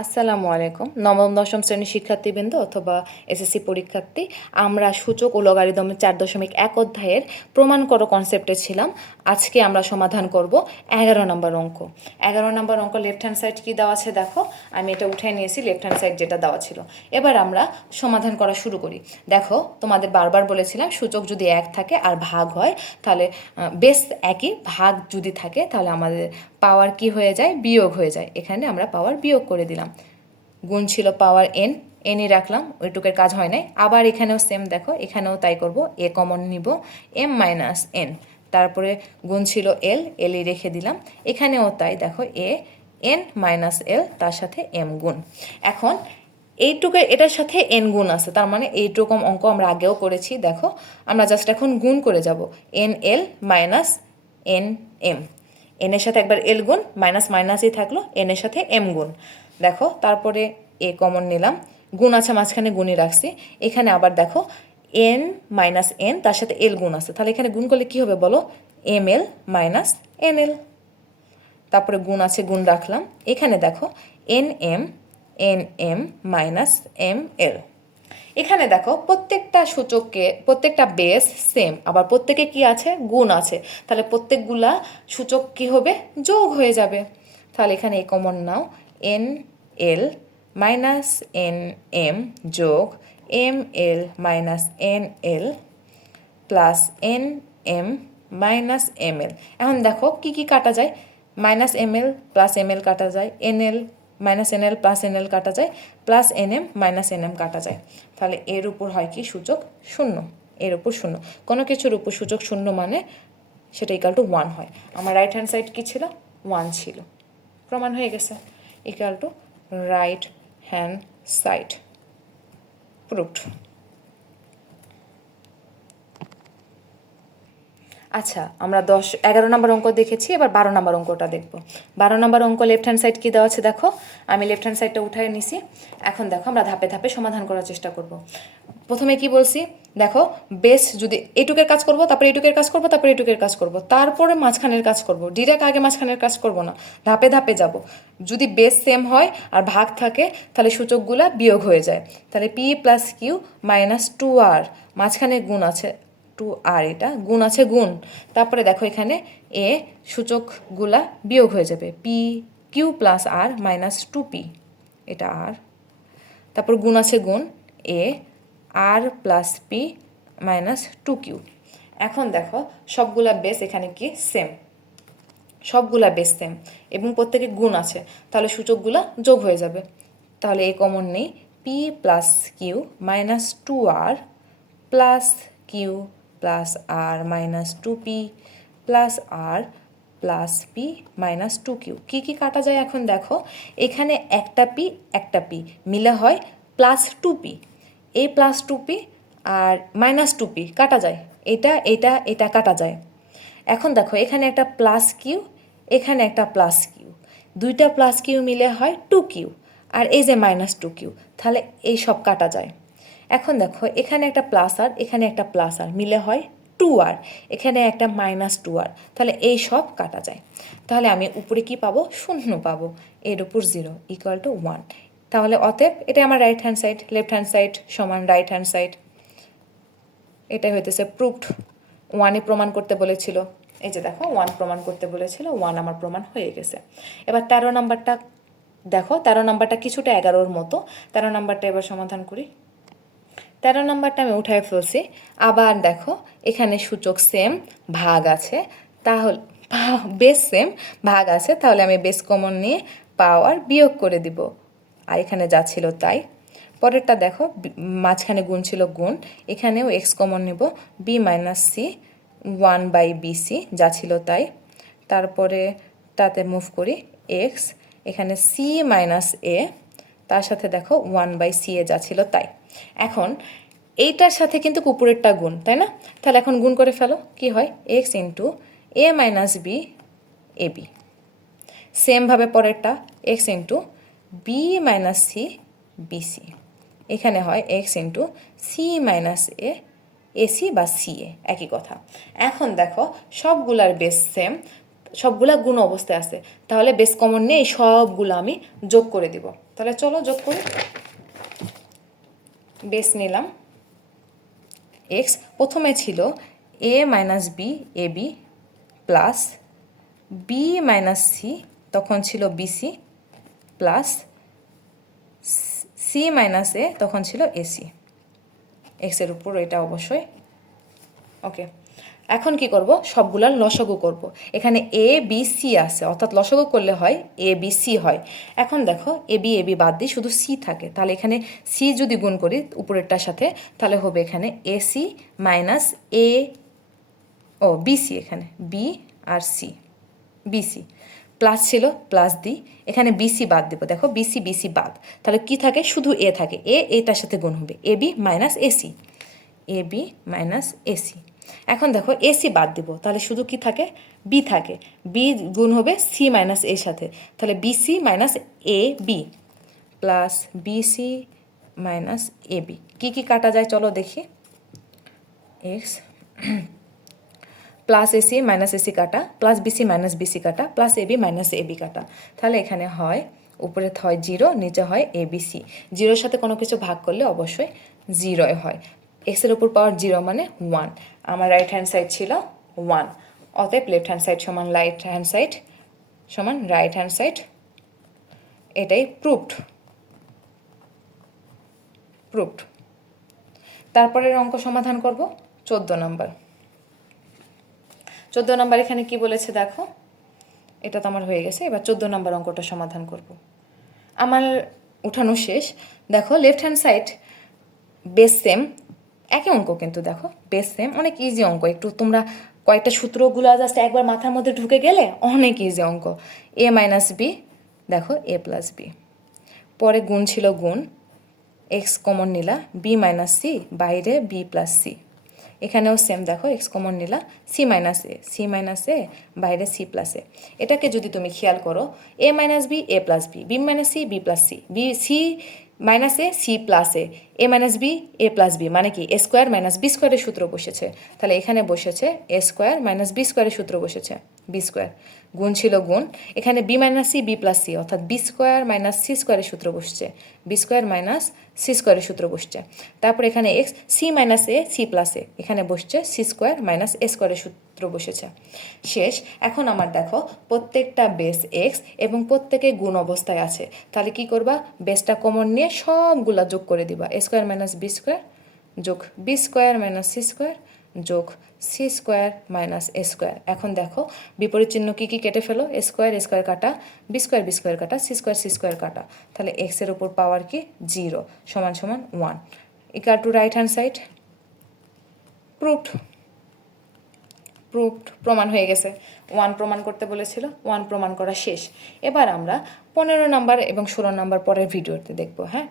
আসসালামু আলাইকুম। নবম দশম শ্রেণীর শিক্ষার্থীবৃন্দ অথবা এসএসসি পরীক্ষার্থী, আমরা সূচক ও লগারিদমের 4.1 অধ্যায়ের প্রমাণ করো কনসেপ্টে ছিলাম। আজকে আমরা সমাধান করব 11 নম্বর অঙ্ক। 11 নম্বর অঙ্ক লেফট হ্যান্ড সাইড কী দেওয়া আছে দেখো, আমি এটা উঠে নিয়েছি লেফট হ্যান্ড সাইড যেটা দেওয়া ছিল। এবার আমরা সমাধান করা শুরু করি। দেখো, তোমাদের বারবার বলেছিলাম সূচক যদি 1 থাকে আর ভাগ হয় তাহলে বেস একই, ভাগ যদি থাকে তাহলে আমাদের পাওয়ার কি হয়ে যায়, বিয়োগ হয়ে যায়। এখানে আমরা পাওয়ার বিয়োগ করে দিলাম। গুণ ছিল পাওয়ার এনই রাখলাম, ওইটুকের কাজ হয় নাই। আবার এখানেও সেম, দেখো এখানেও তাই করব, এ কমন নিব, এম মাইনাস এন। তারপরে গুণ ছিল এলই রেখে দিলাম। এখানেও তাই, দেখো এন মাইনাস এল, তার সাথে এম গুণ। এখন এইটুকু এটার সাথে এন গুণ আছে, তার মানে এইরকম অঙ্ক আমরা আগেও করেছি। দেখো আমরা জাস্ট এখন গুণ করে যাব, N L minus N M. এনের সাথে একবার এল গুণ, মাইনাস মাইনাসই থাকলো, এনের সাথে এম গুণ। দেখো তারপরে এ কমন নিলাম, গুণ আছে মাঝখানে, গুণই রাখছি। এখানে আবার দেখো এন মাইনাস এন, তার সাথে এল গুণ আছে, তাহলে এখানে গুণ করলে কী হবে বলো, M L minus N L. তারপরে গুণ আছে, গুণ রাখলাম। এখানে দেখো N M minus M L. এখানে দেখো প্রত্যেকটা সূচককে, প্রত্যেকটা বেস সেম, আবার প্রত্যেকে কি আছে, গুণ আছে, তাহলে প্রত্যেকগুলা সূচক কি হবে, যোগ হয়ে যাবে। তাহলে এখানে এই কমন নাও, N L minus N M যোগ M L minus N L plus N M minus M L. এখন দেখো কি কি কাটা যায়, minus M L plus M L কাটা যায়, N L minus N L plus N L কাটা যায়, plus N M minus N M কাটা যায়। তাহলে এর উপর হয় কি, সূচক শূন্য, এর উপর শূন্য। কোনো কিছুর উপর সূচক শূন্য মানে সেটা ইকাল টু 1 হয়। আমার রাইট হ্যান্ড সাইড কী ছিল, 1 ছিল। প্রমাণ হয়ে গেছে, equal to right hand side proved. আচ্ছা, আমরা 11 নম্বর অঙ্ক দেখেছি, এবার 12 নম্বর অঙ্কটা দেখব। 12 নম্বর অঙ্ক লেফট হ্যান্ড সাইড কী দেওয়া আছে দেখো, আমি লেফট হ্যান্ড সাইডটা উঠায় নিছি। এখন দেখো আমরা ধাপে ধাপে সমাধান করার চেষ্টা করব। প্রথমে কি বলছি দেখো, বেস যদি এইটুকের কাজ করব, তারপরে এইটুকের কাজ করব, তারপরে এইটুকের কাজ করব, তারপরে মাঝখানের কাজ করব। ডিরেক্ট আগে মাঝখানের কাজ করব না, ধাপে ধাপে যাব। যদি বেস সেম হয় আর ভাগ থাকে তাহলে সূচকগুলা বিয়োগ হয়ে যায়। তাহলে P plus Q minus 2r, মাঝখানে গুণ আছে 2r, এটা গুণ আছে গুণ। তারপরে দেখো এখানে এ সূচকগুলা বিয়োগ হয়ে যাবে, P Q plus R minus 2p, এটা আর। তারপর গুণ আছে গুণ, এ আর প্লাস পি মাইনাস 2q। এখন দেখো সবগুলা বেস এখানে কি সেম, সবগুলা বেস সেম এবং প্রত্যেকে গুণ আছে, তাহলে সূচকগুলা যোগ হয়ে যাবে। তাহলে এই কমন নেই, P plus Q minus 2r plus Q plus R minus 2p plus R plus P minus 2q। কী কী কাটা যায় এখন দেখো, এখানে একটা পি মিলে হয় প্লাস 2p, এই প্লাস 2p আর মাইনাস 2p কাটা যায়, এটা কাটা যায়। এখন দেখো এখানে একটা প্লাস কিউ, এখানে একটা প্লাস কিউ, দুইটা প্লাস কিউ মিলে হয় 2q, আর এই যে মাইনাস 2q, তাহলে এই সব কাটা যায়। এখন দেখো এখানে একটা প্লাস আর এখানে একটা প্লাস আর মিলে হয় 2r, এখানে একটা মাইনাস 2r, তাহলে এই সব কাটা যায়। তাহলে আমি উপরে কি পাবো, শূন্য পাবো, এর উপর 0 ইকুয়াল টু 1। তাহলে অতএব এটা আমার right hand side, left hand side সমান রাইট হ্যান্ড সাইড, এটাই হইতেছে প্রুভড। 1-ই প্রমাণ করতে বলেছিল, এই যে দেখো 1 প্রমাণ করতে বলেছিল, 1 আমার প্রমাণ হয়ে গেছে। এবার 13 নাম্বারটা দেখো, 13 নাম্বারটা কিছুটা 11-র মতো। 13 নাম্বারটা এবার সমাধান করি। 13 নাম্বারটা আমি উঠায় ফেলছি। আবার দেখো এখানে সূচক সেম, ভাগ আছে, তাহলে বেস সেম, ভাগ আছে, তাহলে আমি বেস কমন নিয়ে পাওয়ার বিয়োগ করে দিব, আর এখানে যা ছিল তাই। পরেরটা দেখো, মাঝখানে গুণ ছিল গুণ, এখানেও এক্স কমন নিব, বি মাইনাস সি 1/bc, যা ছিল তাই। তারপরে তাতে মুভ করি এক্স, এখানে সি মাইনাস এ, তার সাথে দেখো 1/ca, যা ছিল তাই। এখন এইটার সাথে কিন্তু উপরেরটা গুণ, তাই না? তাহলে এখন গুণ করে ফেলো, কি হয়, X into A minus B A B. সেমভাবে পরেরটা X into B minus C BC, এখানে হয় X into C minus A AC বা সিএ, একই কথা। এখন দেখো সবগুলার বেস সেম, সবগুলা গুণ অবস্থায় আছে, তাহলে বেস কমন নিয়ে এই সবগুলো আমি যোগ করে দিব। তাহলে চলো যোগ করি। বেস নিলাম এক্স, প্রথমে ছিল A minus B A B plus B minus C, তখন ছিল BC plus C minus A, তখন ছিল এসি। এক্সের উপর এটা অবশ্যই ওকে। এখন কি করব, সবগুলার লসাগু করব। এখানে এ বি সি আছে, অর্থাৎ লসাগু করলে হয় এ বি সি হয়। এখন দেখো এ বি বাদ দিই, শুধু সি থাকে, তাহলে এখানে সি যদি গুণ করি উপরেরটার সাথে, তাহলে হবে এখানে এসি মাইনাস এ ও বিসি, এখানে বি আর সি বিসি প্লাস ছিল প্লাস দিই, এখানে বিসি বাদ দেবো, দেখো বিসি বিসি বাদ, তাহলে কি থাকে শুধু এ থাকে, এটার সাথে গুণ হবে A B minus AC, A B minus AC. এখন দেখো এসি বাদ দিব, তাহলে শুধু কি থাকে বি থাকে, বি গুণ হবে সি মাইনাস এর সাথে, তাহলে BC minus A B plus BC minus A B. কী কাটা যায় চলো দেখি। X plus AC minus AC কাটা, প্লাস বিসি মাইনাস বিসি কাটা, প্লাস এবি মাইনাস এবি কাটা, তাহলে এখানে হয় উপরে হয় 0, নিচে হয় এবিসি। 0-র সাথে কোনো কিছু ভাগ করলে অবশ্যই 0 হয়। এক্সের উপর পাওয়ার 0 মানে 1। আমার রাইট হ্যান্ড সাইড ছিল 1, অতএব লেফট হ্যান্ড সাইড সমান রাইট হ্যান্ড সাইড সমান রাইট হ্যান্ড সাইড, এটাই প্রুভড। তারপরের অঙ্ক সমাধান করব 14 নম্বর। 14 নম্বর এখানে কি বলেছে দেখো, এটা তো আমার হয়ে গেছে, এবার 14 নম্বর অঙ্কটা সমাধান করব। আমার উঠানো শেষ। দেখো left hand side base same, একই অঙ্ক কিন্তু দেখো বেস সেম, অনেক ইজি অঙ্ক। একটু তোমরা কয়েকটা সূত্রগুলো জাস্ট একবার মাথার মধ্যে ঢুকে গেলে অনেক ইজি অঙ্ক। এ মাইনাস বি, দেখো এ প্লাস বি, পরে গুণ ছিল গুণ, এক্স কমন নিলা, বি মাইনাস সি, বাইরে বি প্লাস সি, এখানেও সেম দেখো এক্স কমন নিলা, সি মাইনাস এ, বাইরে সি প্লাস এ। এটাকে যদি তুমি খেয়াল করো, A minus B A plus B, B minus C B plus C, B C minus A C plus A minus B A plus B, মানে কি এ square minus B স্কোয়ারের সূত্র বসেছে, তাহলে এখানে বসেছে এ স্কোয়ার মাইনাস বি স্কোয়ারের সূত্র বসেছে, বি স্কোয়ার গুণ ছিল গুণ, এখানে B minus C B plus C, অর্থাৎ বি স্কোয়ার মাইনাস সি স্কোয়ারের সূত্র বসছে, বি স্কোয়ার মাইনাস সি স্কোয়ারের সূত্র বসছে। তারপর এখানে X C minus A C plus A, এখানে বসছে সি স্কোয়ার মাইনাস এ স্কোয়ারের সূত্র বসেছে। শেষ। এখন আমার দেখো প্রত্যেকটা বেস এক্স এবং প্রত্যেকে গুণ অবস্থায় আছে, তাহলে কি করবা, বেসটা কমন নিয়ে সবগুলা যোগ করে দিবা, A square minus B square যোগ B square minus C square যোগ C square minus A square. এখন দেখো বিপরীত চিহ্ন কী কেটে ফেলো, এ স্কোয়ার কাটা, বি স্কোয়ার কাটা, সি স্কোয়ার কাটা, তাহলে এক্সের উপর পাওয়ার কি 0 সমান সমান 1 equal to right hand side. Proved, প্রমাণ হয়ে গেছে। 1 প্রমাণ করতে বলেছিল, 1 প্রমাণ করা শেষ। এবার আমরা 15 নম্বর এবং 16 নম্বর পরের ভিডিওতে দেখব। হ্যাঁ।